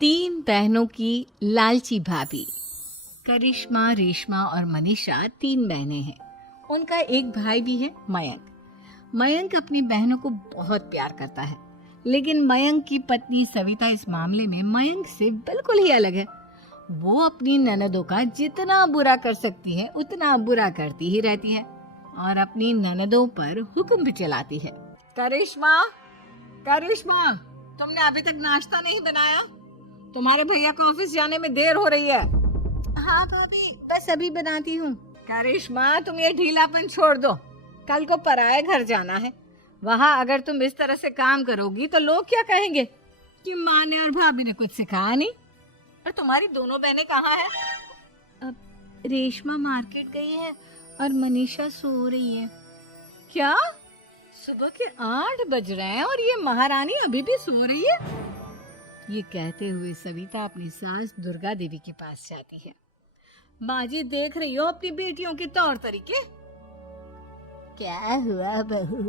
तीन बहनों की लालची भाभी। करिश्मा, रेशमा और मनीषा तीन बहनें हैं। उनका एक भाई भी है, मयंक। मयंक अपनी बहनों को बहुत प्यार करता है, लेकिन मयंक की पत्नी सविता इस मामले में मयंक से बिल्कुल ही अलग है। वो अपनी ननदों का जितना बुरा कर सकती है उतना बुरा करती ही रहती है और अपनी ननदों पर हुक्म भी चलाती है। करिश्मा, करिश्मा, तुमने अभी तक नाश्ता नहीं बनाया? तुम्हारे भैया को ऑफिस जाने में देर हो रही है। हाँ भाभी, बस अभी बनाती हूँ। करिश्मा, तुम ये ढीलापन छोड़ दो। कल को पराये घर जाना है। वहाँ अगर तुम इस तरह से काम करोगी तो लोग क्या कहेंगे कि माँ ने और भाभी ने कुछ सिखाया नहीं। और तुम्हारी दोनों बहनें कहाँ हैं? अब रेशमा मार्केट गई है और मनीषा सो रही है। क्या? सुबह के 8 बज रहे हैं और ये महारानी अभी भी सो रही है? ये कहते हुए सविता अपनी सास दुर्गा देवी के पास जाती है। माँ जी, देख रही हो अपनी बेटियों के तौर तरीके? क्या हुआ बहू,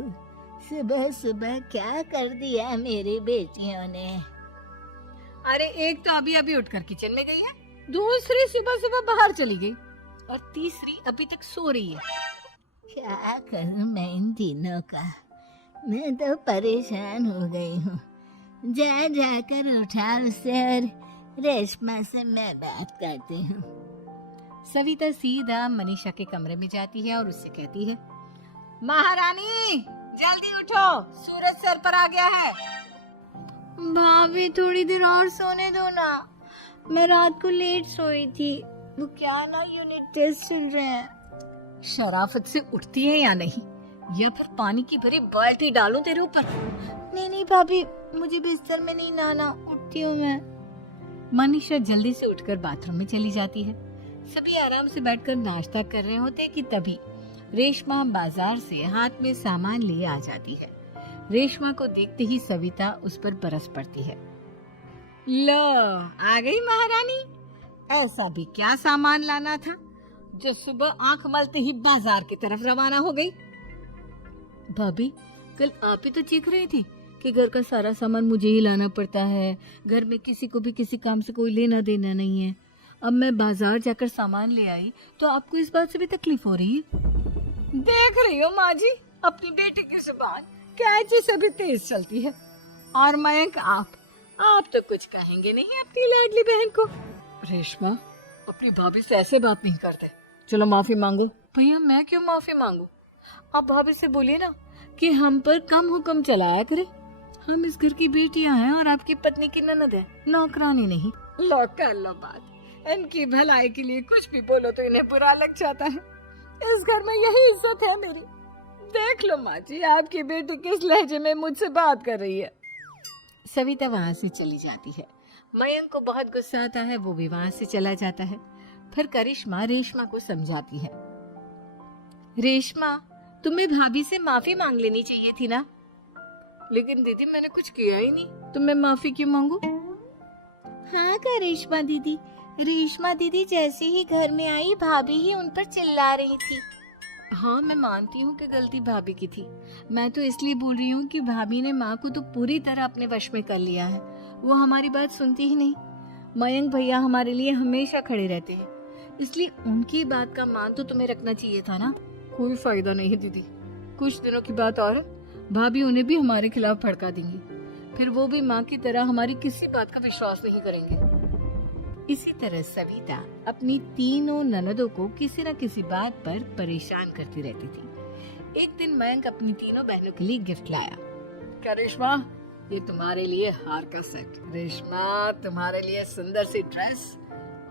सुबह सुबह क्या कर दिया मेरी बेटियों ने? अरे एक तो अभी अभी उठकर किचन में गई है, दूसरी सुबह सुबह बाहर चली गई और तीसरी अभी तक सो रही है। क्या करूं मैं इन तीनों का? मैं तो परेशान हो गई हूँ। जा जाकर उठा उसे और रेशमा से मैं बात करती हूँ। सविता सीधा मनीषा के कमरे में जाती है और उससे कहती है, महारानी जल्दी उठो, सूरज सर पर आ गया है। भाभी, थोड़ी देर और सोने दो ना, मैं रात को लेट सोई थी। वो क्या ना, यूनिट टेस्ट चल रहे हैं। शराफत से उठती है या नहीं, या फिर पानी की भरी बाल्टी डालूं तेरे ऊपर? नहीं नहीं भाभी, मुझे बिस्तर में नहीं लाना, उठती हूँ मैं। मनीषा जल्दी से उठकर बाथरूम में चली जाती है। सभी आराम से बैठकर नाश्ता कर रहे होते कि तभी रेशमा बाजार से हाथ में सामान लिए आ जाती है। रेशमा को देखते ही सविता उस पर बरस पड़ती है। लो, आ गई महारानी। ऐसा भी क्या सामान लाना था जो सुबह आंख मलते ही बाजार की तरफ रवाना हो गई? भाभी, कल आप ही तो चीख रही थी कि घर का सारा सामान मुझे ही लाना पड़ता है, घर में किसी को भी किसी काम से कोई लेना देना नहीं है। अब मैं बाजार जाकर सामान ले आई तो आपको इस बात से भी तकलीफ हो रही है? देख रही हो माँ जी, अपनी बेटी की जुबान कैंची से भी तेज चलती है। और मयंक, आप तो कुछ कहेंगे नहीं अपनी लाडली बहन को। रेशमा, अपनी भाभी से ऐसे बात नहीं करते। चलो माफी मांगो। भैया, मैं क्यों माफी मांगू? आप भाभी से बोलिए ना कि हम पर कम हुक्म चलाया करे। हम इस घर की बेटियां हैं और आपकी पत्नी की ननद है, नौकरानी नहीं। लो कर लो बात। इनकी भलाई के लिए कुछ भी बोलो तो इन्हें बुरा लग जाता है। इस घर में यही इज्जत है मेरी। देख लो माँ जी, आपकी बेटी किस लहजे में मुझसे बात कर रही है। सविता वहाँ से चली जाती है। मयंक को बहुत गुस्सा आता है, वो भी वहाँ से चला जाता है। फिर करिश्मा रेशमा को समझाती है। रेशमा, तुम्हें भाभी से माफी मांग लेनी चाहिए थी ना। लेकिन दीदी, मैंने कुछ किया ही नहीं, तो मैं माफी क्यों मांगू? हाँ करिश्मा दीदी, रेशमा दीदी जैसे ही घर में आई भाभी ही उन पर चिल्ला रही थी। हाँ, मैं मानती हूँ कि गलती भाभी की थी। मैं तो इसलिए बोल रही हूँ कि भाभी ने माँ को तो पूरी तरह अपने वश में कर लिया है। वो हमारी बात सुनती ही नहीं। मयंक भैया हमारे लिए हमेशा खड़े रहते हैं, इसलिए उनकी बात का मान तो तुम्हें रखना चाहिए था ना। कोई फायदा नहीं दीदी, कुछ दिनों की बात और है, भाभी उन्हें भी हमारे खिलाफ भड़का देंगी। फिर वो भी माँ की तरह हमारी किसी बात का विश्वास नहीं करेंगे। इसी तरह सविता अपनी तीनों ननदों को किसी न किसी बात पर परेशान करती रहती थी। एक दिन मयंक अपनी तीनों बहनों के लिए गिफ्ट लाया। करिश्मा, ये तुम्हारे लिए हार का सेट। रेशमा, तुम्हारे लिए सुंदर सी ड्रेस।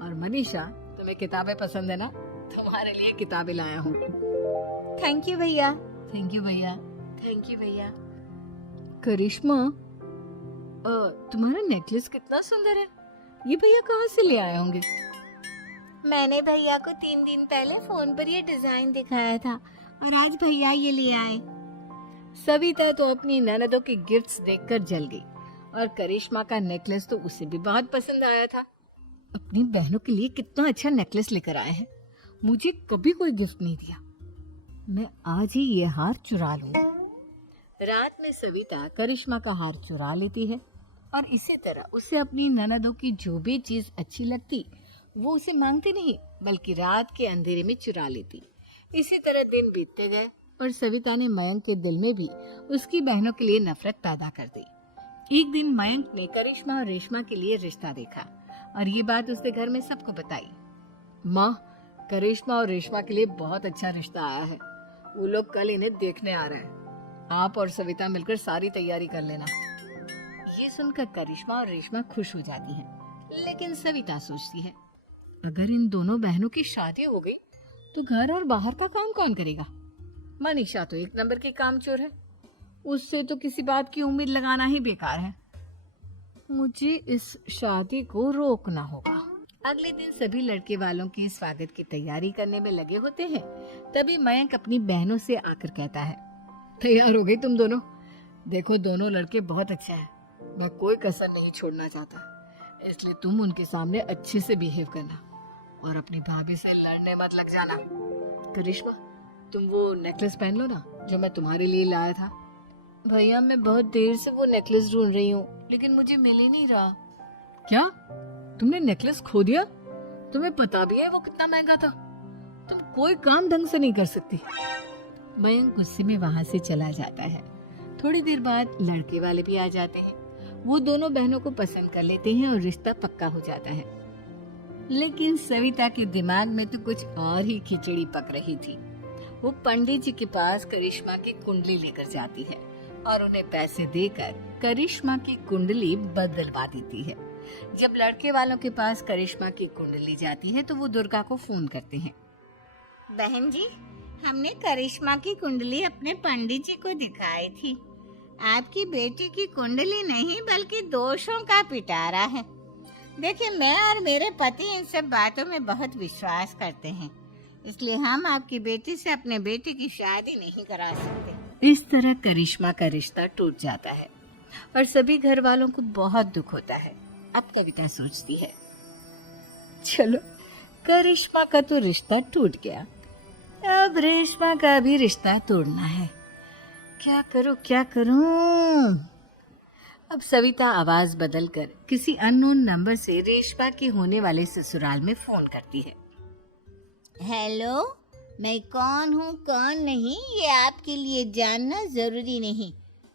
और मनीषा, तुम्हें किताबें पसंद है ना, तुम्हारे लिए किताबें लाया हूँ। थैंक यू भैया। थैंक यू भैया। थैंक यू भैया। करिश्मा, तुम्हारा नेकलेस कितना सुंदर है। ये भैया कहाँ से ले आए होंगे? मैंने भैया को 3 दिन पहले फोन पर ये डिजाइन दिखाया था और आज भैया ये ले आए। सविता तो अपनी ननदों के गिफ्ट्स देखकर जल गई और करिश्मा का नेकलेस तो उसे भी बहुत पसंद आया था। अपनी बहनों के लिए कितना अच्छा नेकलेस लेकर आए हैं, मुझे कभी कोई गिफ्ट नहीं दिया। मैं आज ही ये हार चुरा लूंगी। रात में सविता करिश्मा का हार चुरा लेती है और इसी तरह उसे अपनी ननदों की जो भी चीज अच्छी लगती वो उसे मांगती नहीं, बल्कि रात के अंधेरे में चुरा लेती। इसी तरह दिन बीतते गए और सविता ने मयंक के दिल में भी उसकी बहनों के लिए नफरत पैदा कर दी। एक दिन मयंक ने करिश्मा और रेशमा के लिए रिश्ता देखा और ये बात उसने घर में सबको बताई। माँ, करिश्मा और रेशमा के लिए बहुत अच्छा रिश्ता आया है। वो लोग कल इन्हें देखने आ रहे हैं। आप और सविता मिलकर सारी तैयारी कर लेना। ये सुनकर करिश्मा और रेशमा खुश हो जाती हैं, लेकिन सविता सोचती है, अगर इन दोनों बहनों की शादी हो गई तो घर और बाहर का काम कौन करेगा? मनीषा तो एक नंबर की कामचोर है, उससे तो किसी बात की उम्मीद लगाना ही बेकार है। मुझे इस शादी को रोकना होगा। अगले दिन सभी लड़के वालों के स्वागत की तैयारी करने में लगे होते हैं। तभी मयंक अपनी बहनों से आकर कहता है, तैयार हो गई तुम दोनों? देखो, दोनों लड़के बहुत अच्छे हैं, मैं कोई कसर नहीं छोड़ना चाहता, इसलिए तुम उनके सामने अच्छे से बिहेव करना और अपनी भाभी से लड़ने मत लग जाना। करिश्मा, तुम वो नेकलेस पहन लो ना जो मैं तुम्हारे लिए लाया था। भैया, मैं बहुत देर से वो नेकलेस ढूंढ रही हूँ, लेकिन मुझे मिल ही नहीं रहा। क्या तुमने नेकलेस खो दिया? तुम्हें पता भी है वो कितना महंगा था? तुम कोई काम ढंग से नहीं कर सकती। मयंक गुस्से में वहां से चला जाता है। थोड़ी देर बाद लड़के वाले भी आ जाते हैं। वो दोनों बहनों को पसंद कर लेते हैं और रिश्ता पक्का हो जाता है। लेकिन सविता के दिमाग में तो कुछ और ही खिचड़ी पक रही थी। वो पंडित जी के पास करिश्मा की कुंडली लेकर जाती है और उन्हें पैसे देकर करिश्मा की कुंडली बदलवा देती है। जब लड़के वालों के पास करिश्मा की कुंडली जाती है तो वो दुर्गा को फोन करते हैं। बहन जी, हमने करिश्मा की कुंडली अपने पंडित जी को दिखाई थी। आपकी बेटी की कुंडली नहीं बल्कि दोषों का पिटारा है। देखिए, मैं और मेरे पति इन सब बातों में बहुत विश्वास करते हैं, इसलिए हम आपकी बेटी से अपने बेटे की शादी नहीं करा सकते। इस तरह करिश्मा का रिश्ता टूट जाता है और सभी घर वालों को बहुत दुख होता है। अब कविता सोचती है, चलो, करिश्मा का तो रिश्ता टूट गया, अब रेशमा का भी रिश्ता तोड़ना है। क्या करूं? अब सविता आवाज बदलकर किसी अननोन नंबर से रेशमा के होने वाले ससुराल में फोन करती है। हेलो, मैं कौन हूँ कौन नहीं ये आपके लिए जानना जरूरी नहीं,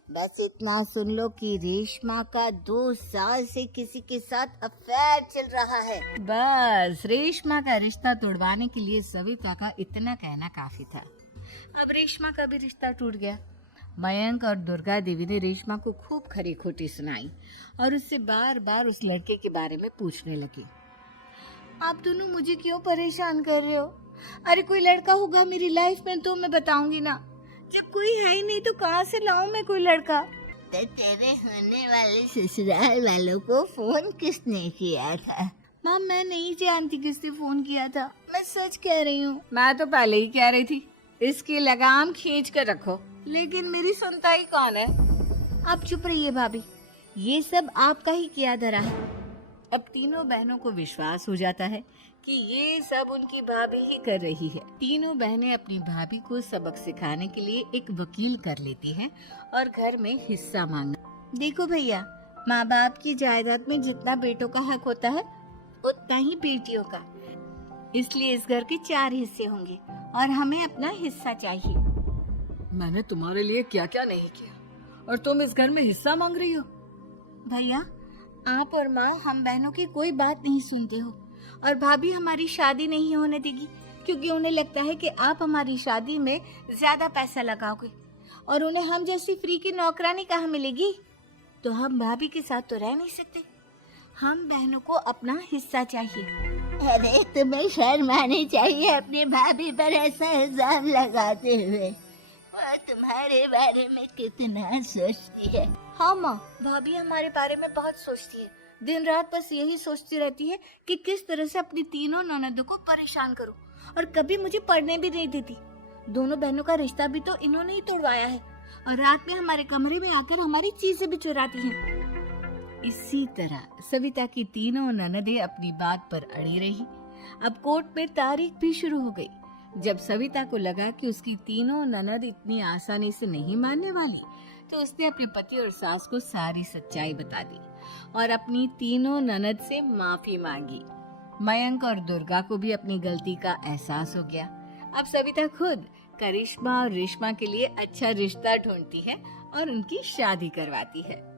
बस इतना सुन लो कि रेशमा का 2 साल से किसी के साथ अफेयर चल रहा है। बस रेशमा का रिश्ता तोड़वाने के लिए सविता का इतना कहना काफी था। अब रेशमा का भी रिश्ता टूट गया। मयंक और दुर्गा देवी ने रेशमा को खूब खरी खोटी सुनाई और उससे बार बार उस लड़के के बारे में पूछने लगी। आप दोनों मुझे क्यों परेशान कर रहे हो? अरे कोई लड़का होगा मेरी लाइफ में तो मैं बताऊंगी ना, जब कोई है ही नहीं तो कहाँ से लाऊं मैं कोई लड़का? तो तेरे होने वाले ससुराल वालों को फोन किसने किया था? माँ, मैं नहीं जानती किसने फोन किया था, मैं सच कह रही हूँ। मैं तो पहले ही कह रही थी इसकी लगाम खींच कर रखो, लेकिन मेरी सुनता ही कौन है। आप चुप रहिए भाभी, ये सब आपका ही किया धरा है। अब तीनों बहनों को विश्वास हो जाता है कि ये सब उनकी भाभी ही कर रही है। तीनों बहनें अपनी भाभी को सबक सिखाने के लिए एक वकील कर लेती हैं और घर में हिस्सा मांगना। देखो भैया, माँ बाप की जायदाद में जितना बेटों का हक होता है उतना ही बेटियों का, इसलिए इस घर के 4 हिस्से होंगे और हमें अपना हिस्सा चाहिए। मैंने तुम्हारे लिए क्या क्या नहीं किया और तुम इस घर में हिस्सा मांग रही हो? भैया, आप और माँ हम बहनों की कोई बात नहीं सुनते हो और भाभी हमारी शादी नहीं होने देगी क्योंकि उन्हें लगता है कि आप हमारी शादी में ज्यादा पैसा लगाओगे और उन्हें हम जैसी फ्री की नौकरानी कहाँ मिलेगी। तो हम भाभी के साथ तो रह नहीं सकते, हम बहनों को अपना हिस्सा चाहिए। अरे तुम्हें शर्म आनी चाहिए अपनी भाभी पर ऐसा इल्जाम लगाते हुए। और तुम्हारे बारे में कितना सोचती है। हाँ माँ, भाभी हमारे बारे में बहुत सोचती है, दिन रात बस यही सोचती रहती है कि किस तरह से अपनी तीनों ननदों को परेशान करूं और कभी मुझे पढ़ने भी नहीं देती। दोनों बहनों का रिश्ता भी तो इन्होंने ही तोड़वाया है और रात में हमारे कमरे में आकर हमारी चीजें भी चुराती हैं। इसी तरह सविता की तीनों ननदें अपनी बात पर अड़ी रही। अब कोर्ट में तारीख भी शुरू हो गई। जब सविता को लगा कि उसकी तीनों ननद इतनी आसानी से नहीं मानने वाली, तो उसने अपने पति और सास को सारी सच्चाई बता दी और अपनी तीनों ननद से माफी मांगी। मयंक और दुर्गा को भी अपनी गलती का एहसास हो गया। अब सविता खुद करिश्मा और रेशमा के लिए अच्छा रिश्ता ढूंढती है और उनकी शादी करवाती है।